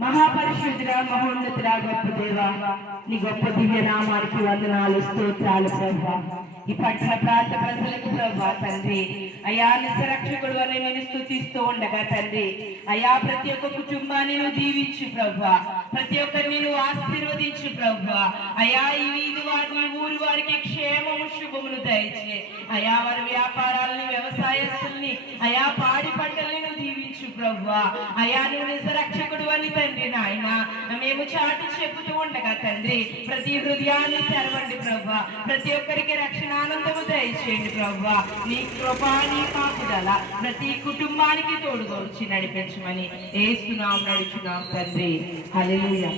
మహాపరిశుద్ధుడా, మహోన్నతుడా, గొప్ప దేవా, నీ గొప్ప దివ్య నామానికి వందనాలు, స్తోత్రాలు ప్రభా. ఈ పట్టణ ప్రాంత ప్రజలకు ప్రభా తండ్రి, అయా నిజరక్షకుడు అని నేను స్తుతిస్తూ ఉండగా తండ్రి, అయా ప్రతి ఒక్క కుటుంబాన్ని నువ్వు దీవించు ప్రభా, ప్రతి ఒక్కరిని నువ్వు ఆశీర్వదించు ప్రభా. అయా ఈ వీధి వారిని, ఊరి వారికి క్షేమము శుభములు దయచే. అయా వారి వ్యాపారాలని, వ్యవసాయస్తుల్ని, అయా పాడి పంటల్ని నువ్వు దీవించు ప్రభా. అయా నువ్వు నిజరక్షకుడు అని తండ్రి నాయన మేము చాటి చెబుతూ ఉండగా తండ్రి, ప్రతి హృదయాన్ని తెరవండి ప్రభా, ప్రతి ఒక్కరికి రక్షణ ఆనందము దయచేయండి ప్రభా. నీ కృపా, నీ కాపుదల ప్రతి కుటుంబానికి తోడుగా వచ్చి నడిపించమని యేసునామమున నడుచున్నాం తండ్రి. హల్లెలూయా.